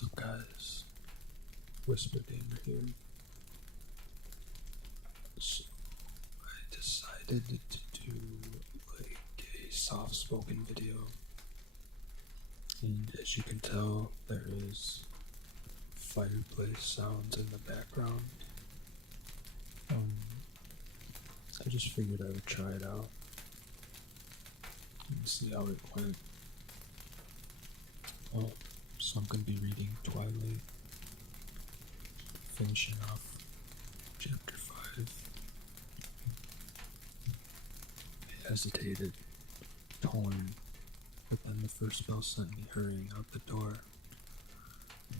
What's up, guys? Whisper Gamer here. So, I decided to do like a soft-spoken video, and as you can tell, there is fireplace sounds in the background. I just figured I would try it out and see how it went. So I'm going to be reading Twilight, finishing off chapter 5. I hesitated, torn, but then the first bell sent me hurrying out the door,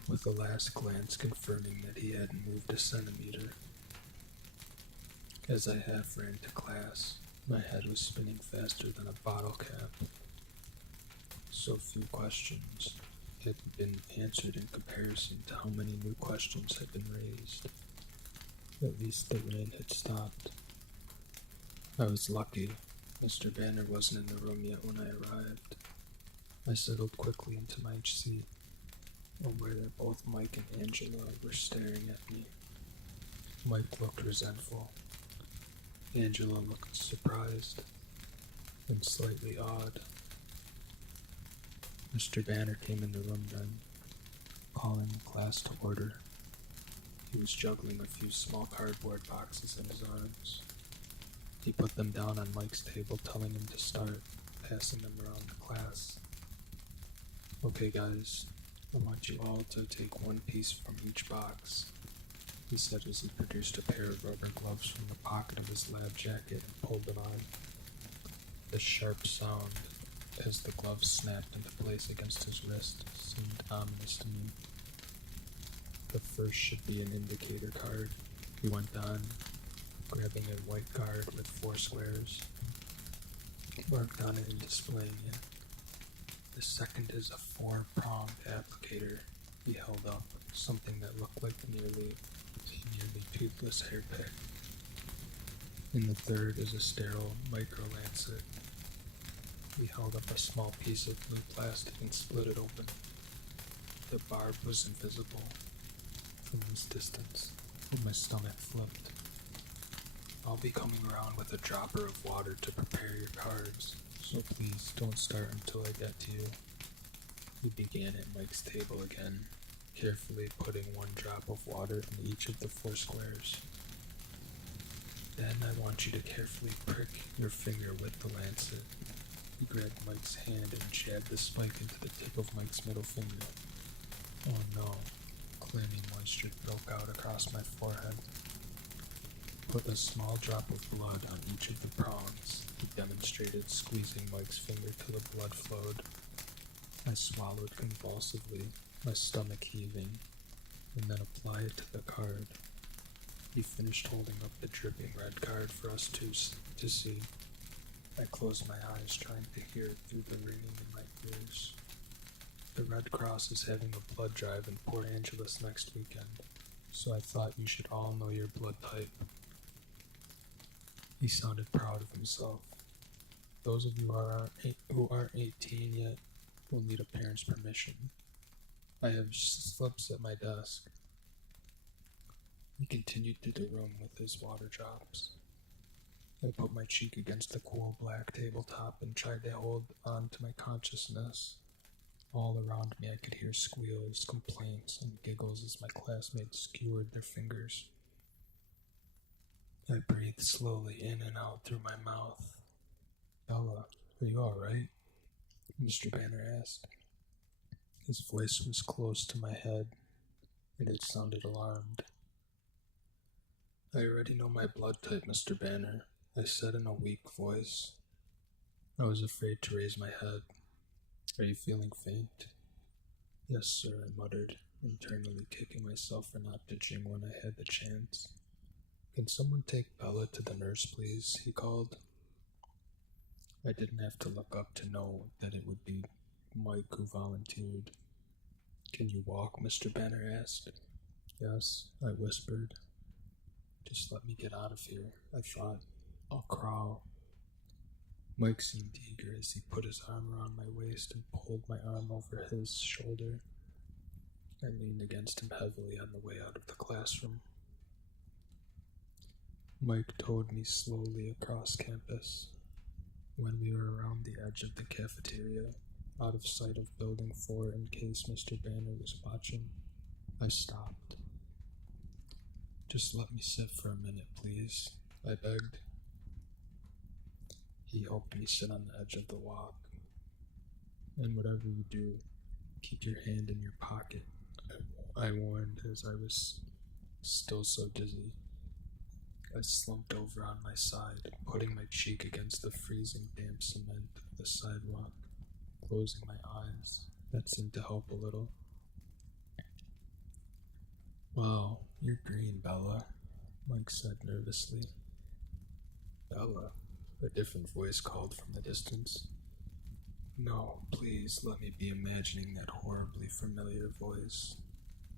with a last glance confirming that he hadn't moved a centimeter. As I half ran to class, my head was spinning faster than a bottle cap. So few questions had been answered in comparison to how many new questions had been raised. At least the rain had stopped. I was lucky. Mr. Banner wasn't in the room yet when I arrived. I settled quickly into my seat, aware that both Mike and Angela were staring at me. Mike looked resentful. Angela looked surprised and slightly awed. Mr. Banner came in the room then, calling the class to order. He was juggling a few small cardboard boxes in his arms. He put them down on Mike's table, telling him to start, passing them around the class. Okay, guys, I want you all to take one piece from each box, he said as he produced a pair of rubber gloves from the pocket of his lab jacket and pulled them on. The sharp sound as the gloves snapped into place against his wrist seemed ominous to me. The first should be an indicator card, he went on, grabbing a white card with 4 squares, marked on it and displaying it. The second is a 4-pronged applicator, he held up, something that looked like a nearly toothless hair pick. And the third is a sterile micro-lancet. He held up a small piece of blue plastic and split it open. The barb was invisible from this distance, but my stomach flipped. I'll be coming around with a dropper of water to prepare your cards, so please don't start until I get to you. He began at Mike's table again, carefully putting 1 drop of water in each of the 4 squares. Then I want you to carefully prick your finger with the lancet. He grabbed Mike's hand and jabbed the spike into the tip of Mike's middle finger. Oh no, clammy moisture broke out across my forehead. Put a small drop of blood on each of the prongs, he demonstrated, squeezing Mike's finger till the blood flowed. I swallowed convulsively, my stomach heaving, and then apply it to the card. He finished holding up the dripping red card for us to see. I closed my eyes, trying to hear it through the ringing in my ears. The Red Cross is having a blood drive in Port Angeles next weekend, so I thought you should all know your blood type. He sounded proud of himself. Those of you who aren't 18 yet will need a parent's permission. I have slips at my desk. He continued through the room with his water drops. I put my cheek against the cool black tabletop and tried to hold on to my consciousness. All around me I could hear squeals, complaints, and giggles as my classmates skewered their fingers. I breathed slowly in and out through my mouth. Bella, are you alright? Mr. Banner asked. His voice was close to my head, and it sounded alarmed. I already know my blood type, Mr. Banner, I said in a weak voice. I was afraid to raise my head. Are you feeling faint? Yes, sir, I muttered, internally kicking myself for not ditching when I had the chance. Can someone take Bella to the nurse, please? He called. I didn't have to look up to know that it would be Mike who volunteered. Can you walk? Mr. Banner asked. Yes, I whispered. Just let me get out of here, I thought. I'll crawl. Mike seemed eager as he put his arm around my waist and pulled my arm over his shoulder. I leaned against him heavily on the way out of the classroom. Mike towed me slowly across campus. When we were around the edge of the cafeteria, out of sight of Building 4 in case Mr. Banner was watching, I stopped. "Just let me sit for a minute, please," I begged. He helped me sit on the edge of the walk. "And whatever you do, keep your hand in your pocket," I warned as I was still so dizzy. I slumped over on my side, putting my cheek against the freezing damp cement of the sidewalk, closing my eyes. That seemed to help a little. "Wow, you're green, Bella," Mike said nervously. "Bella?" A different voice called from the distance. "No, please let me be imagining that horribly familiar voice.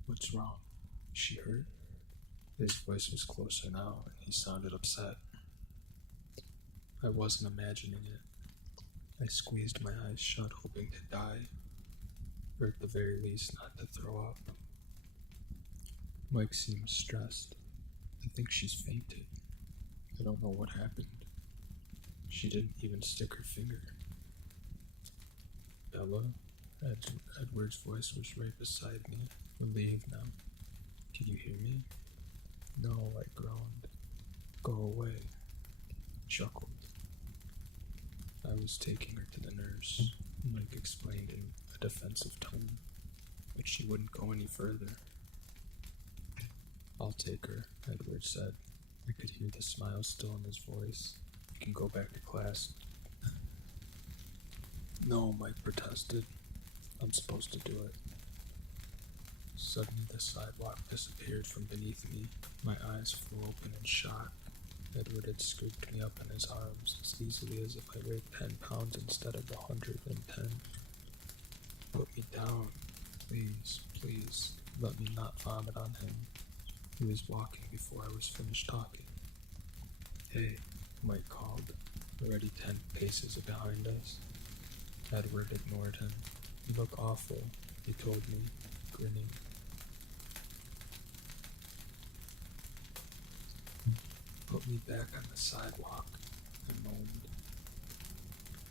What's wrong? Is she hurt?" His voice was closer now, and he sounded upset. I wasn't imagining it. I squeezed my eyes shut, hoping to die, or at the very least not to throw up. Mike seemed stressed. "I think she's fainted. I don't know what happened. She didn't even stick her finger." "Bella?" Edward's voice was right beside me, relieved now. "Can you hear me?" "No," I groaned. "Go away," he chuckled. "I was taking her to the nurse," Mike explained in a defensive tone, "but she wouldn't go any further." "I'll take her," Edward said. I could hear the smile still in his voice. "You can go back to class." "No," Mike protested. "I'm supposed to do it." Suddenly the sidewalk disappeared from beneath me. My eyes flew open in shock. Edward had scooped me up in his arms as easily as if I weighed 10 pounds instead of 110. "Put me down. Please, please, let me not vomit on him." He was walking before I was finished talking. "Hey," Mike called, already 10 paces behind us. Edward ignored him. "You look awful," he told me, grinning. "Put me back on the sidewalk," I moaned.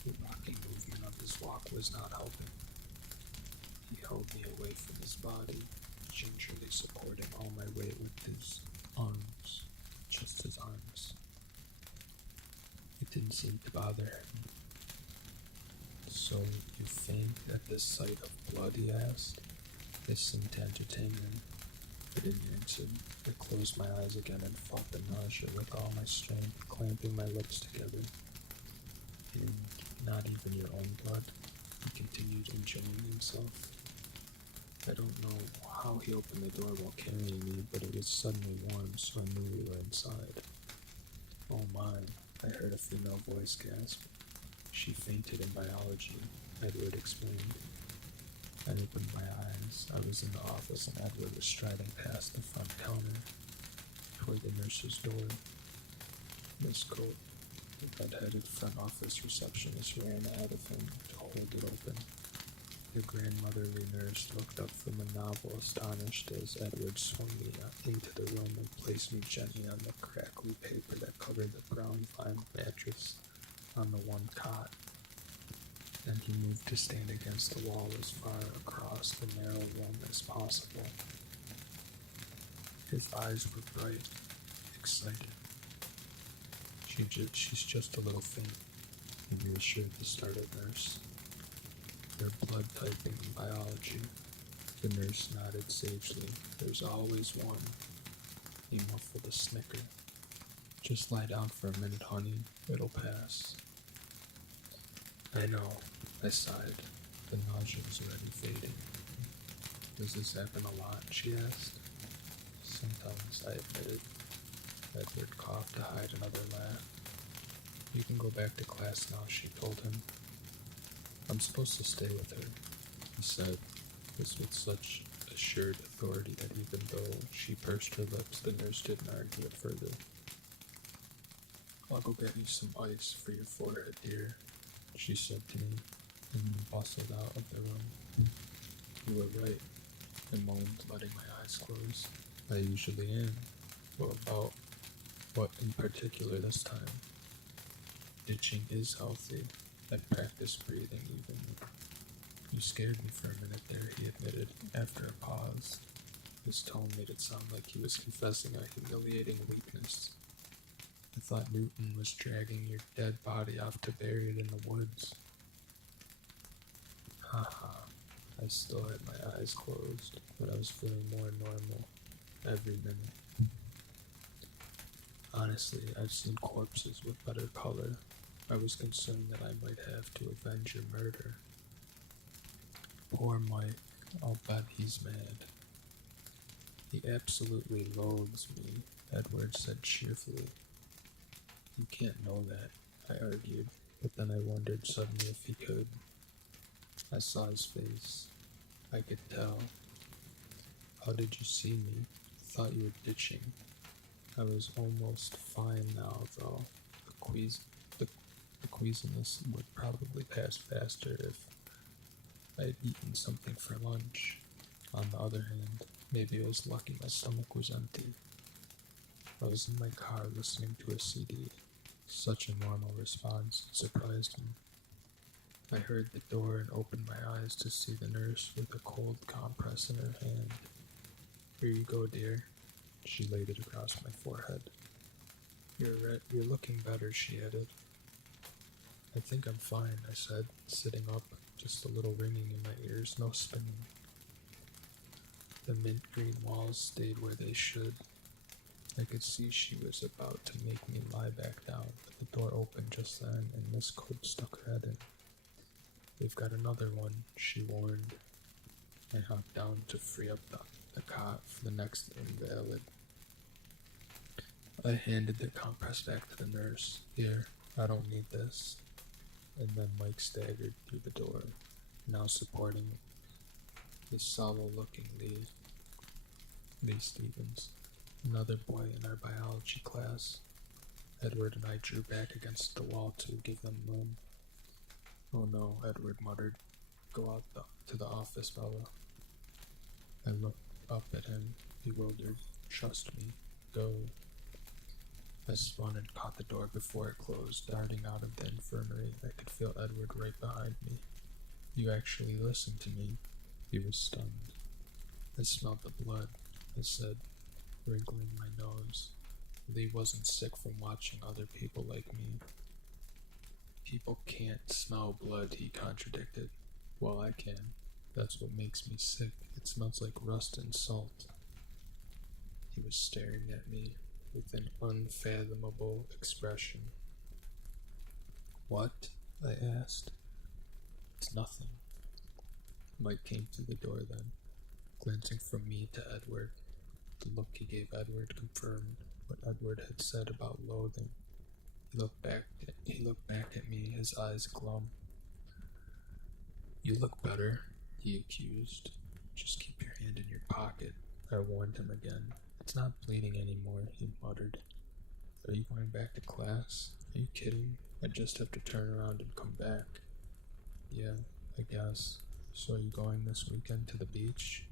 The rocking movement of his walk was not helping. He held me away from his body, gingerly supporting all my weight with his arms, just his arms. It didn't seem to bother him. "So, you faint at the sight of blood?" he asked. This seemed to entertain him. I didn't answer. I closed my eyes again and fought the nausea with all my strength, clamping my lips together. "And not even your own blood?" He continued, enjoying himself. I don't know how he opened the door while carrying me, but it was suddenly warm, so I knew we were inside. "Oh my," I heard a female voice gasp. "She fainted in biology," Edward explained. I opened my eyes. I was in the office and Edward was striding past the front counter toward the nurse's door. Miss Colt, the red-headed front office receptionist, ran ahead of him to hold it open. The grandmotherly nurse looked up from a novel, astonished, as Edward swung me into the room and placed me gently on the crackly paper that covered the brown vinyl mattress on the one cot. Then he moved to stand against the wall as far across the narrow room as possible. His eyes were bright, excited. She's just a little faint," he reassured the startled nurse. "They're blood typing in biology." The nurse nodded sagely. "There's always one." He muffled a snicker. "Just lie down for a minute, honey. It'll pass." "I know," I sighed. The nausea was already fading. "Does this happen a lot?" she asked. "Sometimes," I admitted. Edward coughed to hide another laugh. "You can go back to class now," she told him. "I'm supposed to stay with her," he said, this with such assured authority that even though she pursed her lips, the nurse didn't argue it further. "I'll go get you some ice for your forehead, dear," she said to me, and then bustled out of the room. "You were right. I moaned, letting my eyes close. I usually am. What about what in particular this time? Ditching is healthy. I've practiced breathing even. You scared me for a minute there, he admitted, after a pause. His tone made it sound like he was confessing a humiliating weakness. I thought Newton was dragging your dead body off to bury it in the woods. Haha. I still had my eyes closed, but I was feeling more normal every minute. Honestly, I've seen corpses with better color. I was concerned that I might have to avenge your murder. Poor Mike. I'll bet he's mad. He absolutely loathes me, Edward said cheerfully. You can't know that, I argued, but then I wondered suddenly if he could. I saw his face. I could tell. How did you see me? Thought you were ditching. I was almost fine now, though. The queasiness would probably pass faster if I'd eaten something for lunch. On the other hand, maybe I was lucky my stomach was empty. I was in my car listening to a CD. Such a normal response surprised me. I heard the door and opened my eyes to see the nurse with a cold compress in her hand. Here you go, dear. She laid it across my forehead. You're looking better, she added. I think I'm fine, I said, sitting up, just a little ringing in my ears, no spinning. The mint green walls stayed where they should. I could see she was about to make me lie back down, but the door opened just then, and Miss Cope stuck her head in. We've got another one, she warned. I hopped down to free up the cot for the next invalid. I handed the compress back to the nurse. Here, I don't need this. And then Mike staggered through the door, now supporting his sallow-looking Lee Stevens, another boy in our biology class. Edward and I drew back against the wall to give them room. Oh no, Edward muttered. Go out to the office, Bella. I looked up at him, bewildered. Trust me. Go. I spun and caught the door before it closed, darting out of the infirmary. I could feel Edward right behind me. You actually listened to me. He was stunned. I smelled the blood, I said, wrinkling my nose. Lee wasn't sick from watching other people like me. People can't smell blood, he contradicted. Well, I can. That's what makes me sick. It smells like rust and salt. He was staring at me with an unfathomable expression. What? I asked. It's nothing. Mike came through the door then, glancing from me to Edward. The look he gave Edward confirmed what Edward had said about loathing. He looked back at me, his eyes glum. You look better, he accused. Just keep your hand in your pocket, I warned him again. It's not bleeding anymore, he muttered. Are you going back to class? Are you kidding? I just have to turn around and come back. Yeah, I guess. So are you going this weekend to the beach?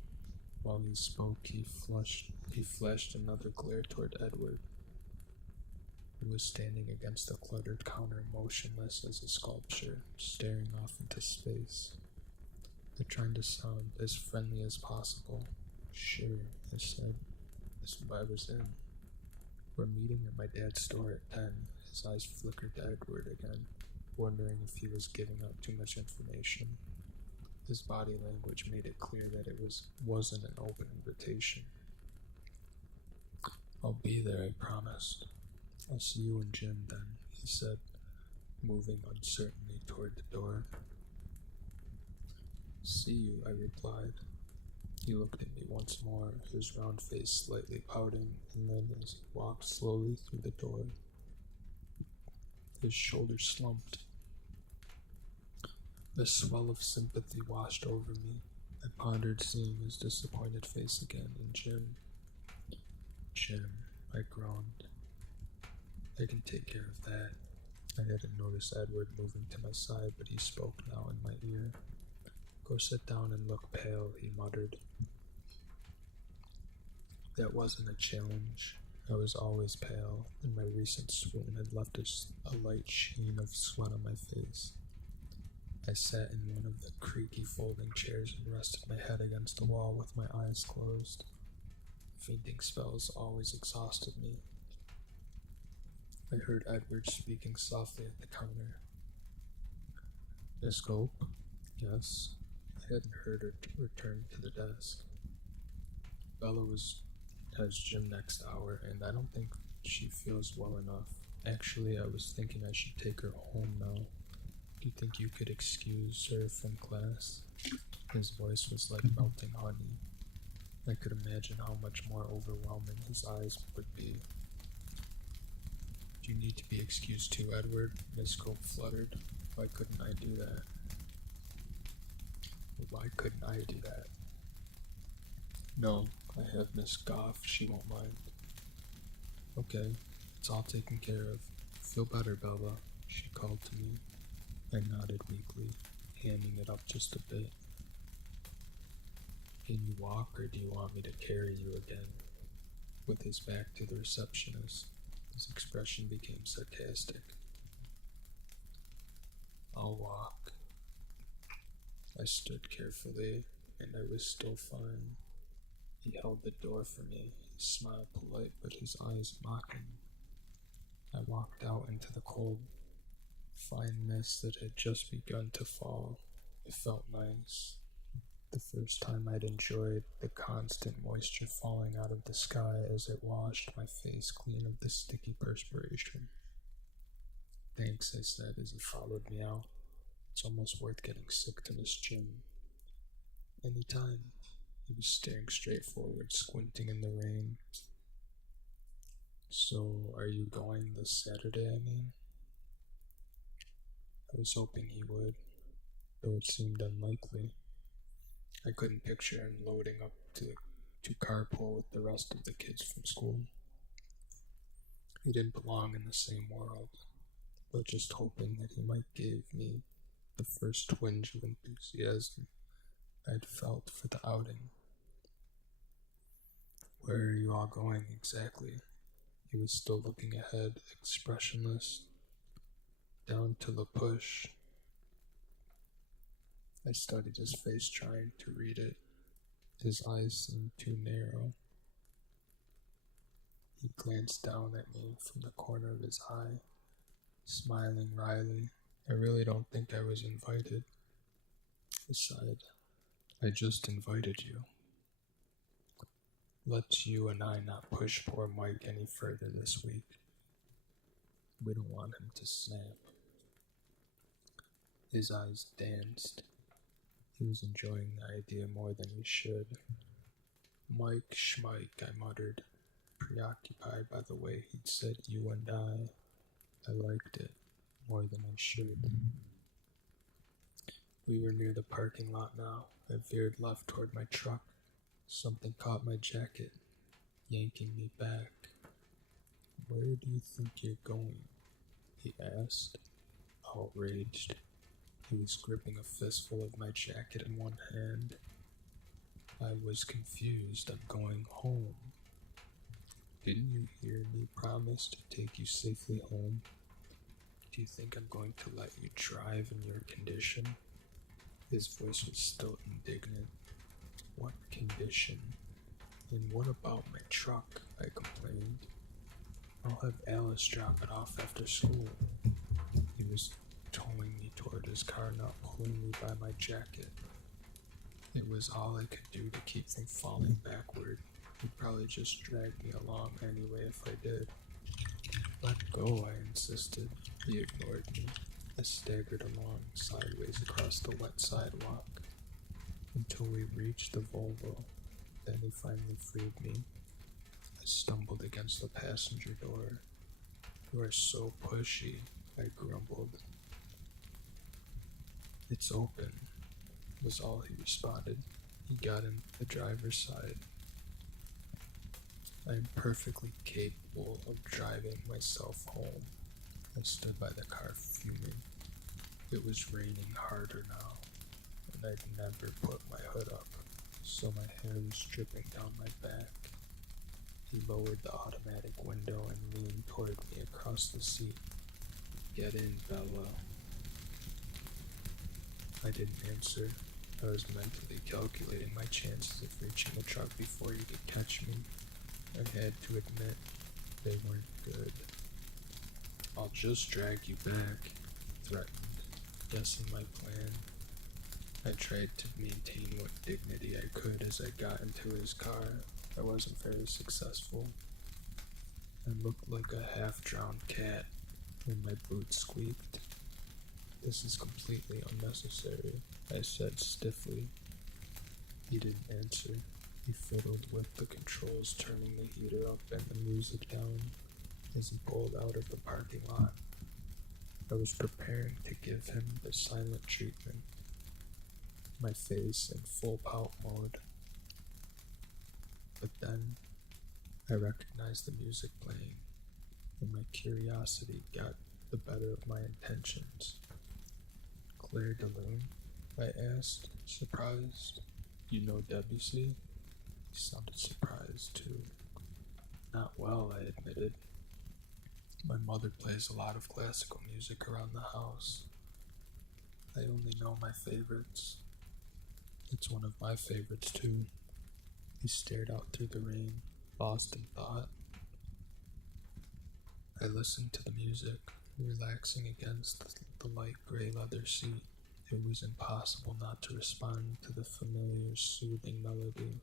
While he spoke, he flashed another glare toward Edward, who was standing against the cluttered counter motionless as a sculpture, staring off into space. I tried to sound as friendly as possible. Sure, I said. That's what I was in. We're meeting at my dad's store at 10. His eyes flickered to Edward again, wondering if he was giving out too much information. His body language made it clear that it wasn't an open invitation. I'll be there, I promised. I'll see you in gym then, he said, moving uncertainly toward the door. See you, I replied. He looked at me once more, his round face slightly pouting, and then as he walked slowly through the door, his shoulders slumped. A swell of sympathy washed over me. I pondered seeing his disappointed face again in gym. Jim, I groaned. I can take care of that. I hadn't noticed Edward moving to my side, but he spoke now in my ear. Go sit down and look pale, he muttered. That wasn't a challenge. I was always pale, and my recent swoon had left a light sheen of sweat on my face. I sat in one of the creaky folding chairs and rested my head against the wall with my eyes closed. Fainting spells always exhausted me. I heard Edward speaking softly at the counter. "A scope?" "Yes." I hadn't heard her return to the desk. Bella has gym next hour, and I don't think she feels well enough. Actually, I was thinking I should take her home now. Do you think you could excuse her from class? His voice was like melting honey. I could imagine how much more overwhelming his eyes would be. "Do you need to be excused too, Edward?" Miss Cope fluttered. Why couldn't I do that? Why couldn't I do that? "No, I have Miss Goff. She won't mind." "Okay, it's all taken care of. Feel better, Bella," she called to me. I nodded weakly, handing it up just a bit. "Can you walk, or do you want me to carry you again?" With his back to the receptionist, his expression became sarcastic. "I'll walk." I stood carefully, and I was still fine. He held the door for me, his smile polite but his eyes mocking. I walked out into the cold, fine mist that had just begun to fall. It felt nice. The first time I'd enjoyed the constant moisture falling out of the sky as it washed my face clean of the sticky perspiration. "Thanks," I said as he followed me out. "It's almost worth getting sick to miss gym." "Anytime." He was staring straight forward, squinting in the rain. "So, are you going this Saturday, I mean?" I was hoping he would, though it seemed unlikely. I couldn't picture him loading up to carpool with the rest of the kids from school. He didn't belong in the same world, but just hoping that he might give me the first twinge of enthusiasm I'd felt for the outing. "Where are you all going exactly?" He was still looking ahead, expressionless. "Down to La Push." I studied his face, trying to read it. His eyes seemed too narrow. He glanced down at me from the corner of his eye, smiling wryly. "I really don't think I was invited." I sighed. "I just invited you." "Let's you and I not push poor Mike any further this week. We don't want him to snap." His eyes danced. He was enjoying the idea more than he should. "Mike Schmike," I muttered, preoccupied by the way he'd said "you and I." I liked it more than I should. We were near the parking lot now. I veered left toward my truck. Something caught my jacket, yanking me back. "Where do you think you're going?" he asked, outraged. He was gripping a fistful of my jacket in one hand. I was confused. "I'm going home." "Didn't you hear me promise to take you safely home? Do you think I'm going to let you drive in your condition?" His voice was still indignant. "What condition? And what about my truck?" I complained. "I'll have Alice drop it off after school." He was towing me toward his car, not pulling me by my jacket. It was all I could do to keep from falling backward. He'd probably just drag me along anyway if I did. "Let go," I insisted. He ignored me. I staggered along sideways across the wet sidewalk until we reached the Volvo. Then he finally freed me. I stumbled against the passenger door. "You are so pushy," I grumbled. "It's open," was all he responded. He got in the driver's side. "I am perfectly capable of driving myself home." I stood by the car fuming. It was raining harder now, and I'd never put my hood up, so my hair was dripping down my back. He lowered the automatic window and leaned toward me across the seat. "Get in, Bella." I didn't answer. I was mentally calculating my chances of reaching the truck before he could catch me. I had to admit, they weren't good. "I'll just drag you back," he threatened, guessing my plan. I tried to maintain what dignity I could as I got into his car. I wasn't very successful. I looked like a half-drowned cat when my boots squeaked. "This is completely unnecessary," I said stiffly. He didn't answer. He fiddled with the controls, turning the heater up and the music down as he pulled out of the parking lot. I was preparing to give him the silent treatment, my face in full pout mode. But then I recognized the music playing, and my curiosity got the better of my intentions. "Claire de Lune?" I asked, surprised. "You know Debussy?" He sounded surprised, too. "Not well," I admitted. "My mother plays a lot of classical music around the house. I only know my favorites." "It's one of my favorites, too." He stared out through the rain, lost in thought. I listened to the music, relaxing against the light gray leather seat. It was impossible not to respond to the familiar, soothing melody.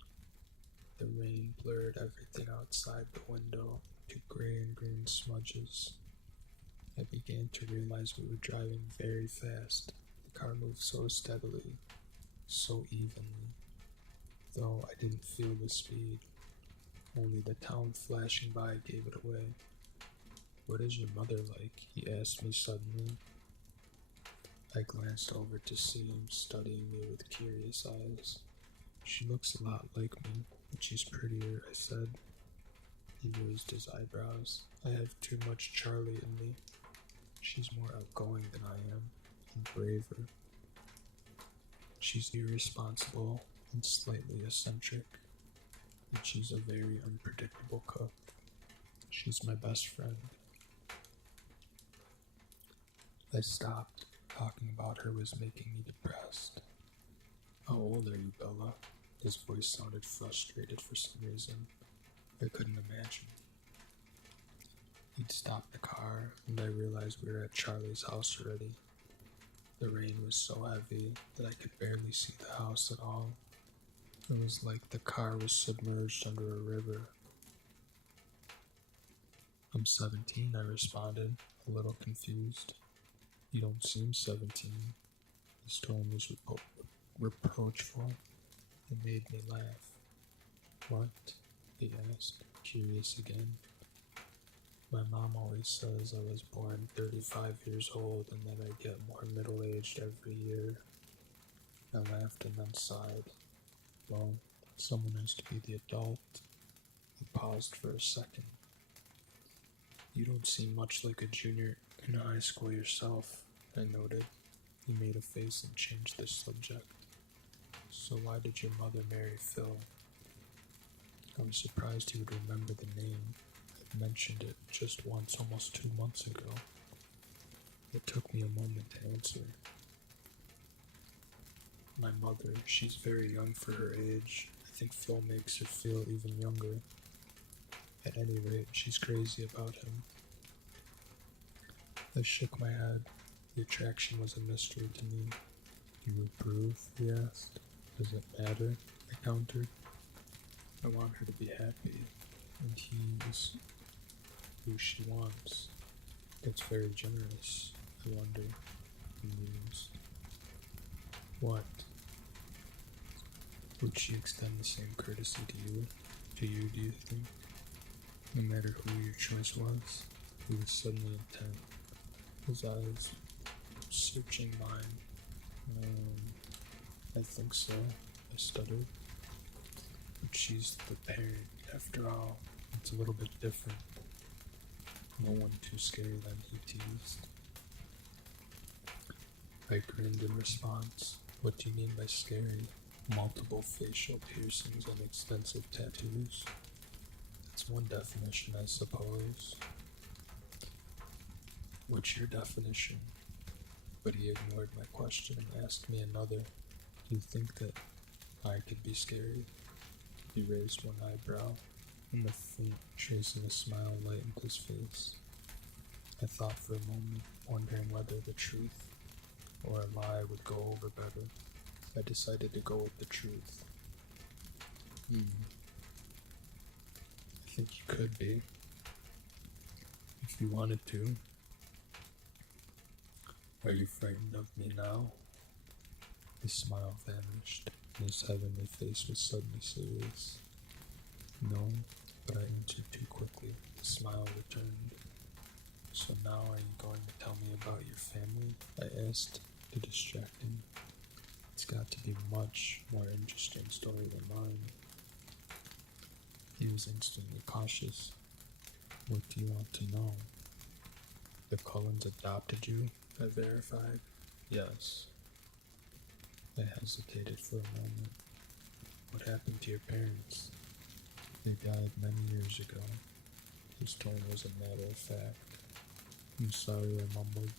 The rain blurred everything outside the window to gray and green smudges. I began to realize we were driving very fast. The car moved so steadily, so evenly, though I didn't feel the speed. Only the town flashing by gave it away. "What is your mother like?" he asked me suddenly. I glanced over to see him studying me with curious eyes. "She looks a lot like me, but she's prettier," I said. He raised his eyebrows. "I have too much Charlie in me. She's more outgoing than I am, and braver. She's irresponsible and slightly eccentric, but she's a very unpredictable cook. She's my best friend." I stopped. Talking about her was making me depressed. "How old are you, Bella?" His voice sounded frustrated for some reason. I couldn't imagine. He'd stopped the car, and I realized we were at Charlie's house already. The rain was so heavy that I could barely see the house at all. It was like the car was submerged under a river. "I'm 17, I responded, a little confused. "You don't seem 17. His tone was reproachful. It made me laugh. "What?" he asked, curious again. "My mom always says I was born 35 years old and that I get more middle-aged every year." I laughed and then sighed. "Well, someone has to be the adult." He paused for a second. "You don't seem much like a junior in high school yourself," I noted. He made a face and changed the subject. "So why did your mother marry Phil?" I was surprised he would remember the name. I'd mentioned it just once almost 2 months ago. It took me a moment to answer. "My mother, she's very young for her age. I think Phil makes her feel even younger. At any rate, she's crazy about him." I shook my head. The attraction was a mystery to me. "You approve?" he asked. "Does it matter?" I countered. "I want her to be happy, and he's who she wants." "That's very generous. I wonder," he mused. "What?" "Would she extend the same courtesy to you? Do you think? No matter who your choice was?" He was suddenly intent, his eyes searching mine. I think so," I stuttered. "But she's the parent, after all. It's a little bit different." "No one too scary then," he teased. I grinned in response. "What do you mean by scary? Multiple facial piercings and extensive tattoos?" It's one definition, I suppose. What's your definition? But he ignored my question and asked me another. Do you think that I could be scary? He raised one eyebrow, and the faint trace of a smile lightened his face. I thought for a moment, wondering whether the truth or a lie would go over better. I decided to go with the truth. I think you could be, if you wanted to. Are you frightened of me now? His smile vanished, and his heavenly face was suddenly serious. No, but I answered too quickly. The smile returned. So now are you going to tell me about your family? I asked, to distract him. It's got to be a much more interesting story than mine. He was instantly cautious. What do you want to know? The Cullens adopted you? I verified. Yes. I hesitated for a moment. What happened to your parents? They died many years ago. His tone was a matter of fact. I'm sorry, I mumbled.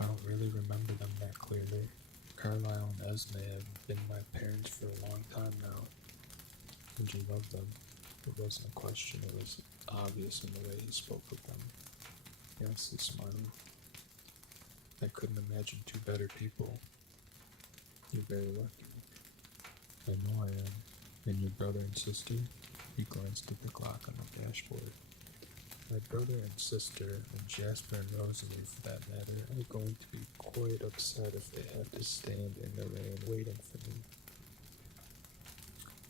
I don't really remember them that clearly. Carlisle and Esme have been my parents for a long time now. And you love them. It wasn't a question, it was obvious in the way he spoke of them. Yes, he smiled. I couldn't imagine two better people. You're very lucky. I know I am. And your brother and sister? He glanced at the clock on the dashboard. My brother and sister, and Jasper and Rosalie for that matter, are going to be quite upset if they have to stand in the rain waiting for me.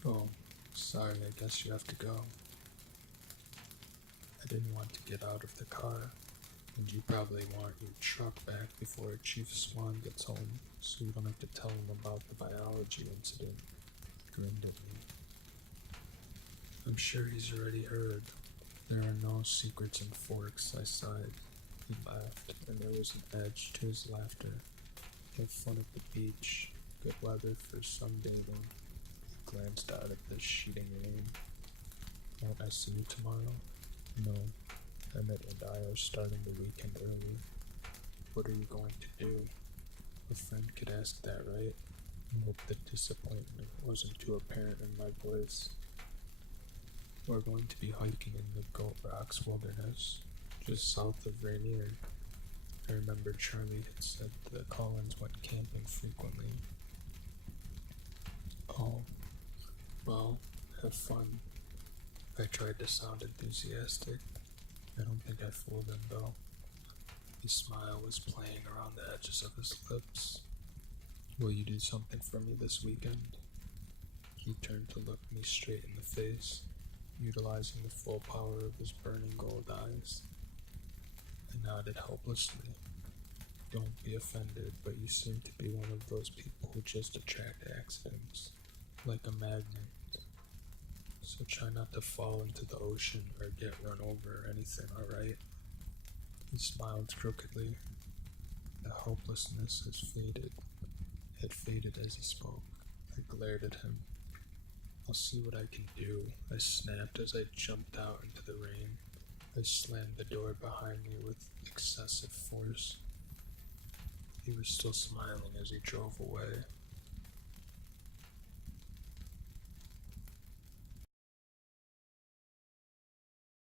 Oh, sorry, I guess you have to go. I didn't want to get out of the car, and you probably want your truck back before Chief Swan gets home, so you don't have to tell him about the biology incident. He grinned at me. I'm sure he's already heard. There are no secrets in Forks, I sighed. He laughed, and there was an edge to his laughter. Have fun at the beach. Good weather for sunbathing. He glanced out at the sheeting rain. Won't I see you tomorrow? No. Emmett and I are starting the weekend early. What are you going to do? A friend could ask that, right? I hope the disappointment wasn't too apparent in my voice. We're going to be hiking in the Goat Rocks wilderness, just south of Rainier. I remember Charlie had said the Collins went camping frequently. Oh, well, have fun. I tried to sound enthusiastic. I don't think I fooled him, though. His smile was playing around the edges of his lips. Will you do something for me this weekend? He turned to look me straight in the face, utilizing the full power of his burning gold eyes. I nodded helplessly. Don't be offended, but you seem to be one of those people who just attract accidents, like a magnet. So try not to fall into the ocean or get run over or anything, alright? He smiled crookedly. The helplessness had faded as he spoke. I glared at him. I'll see what I can do, I snapped as I jumped out into the rain. I slammed the door behind me with excessive force. He was still smiling as he drove away.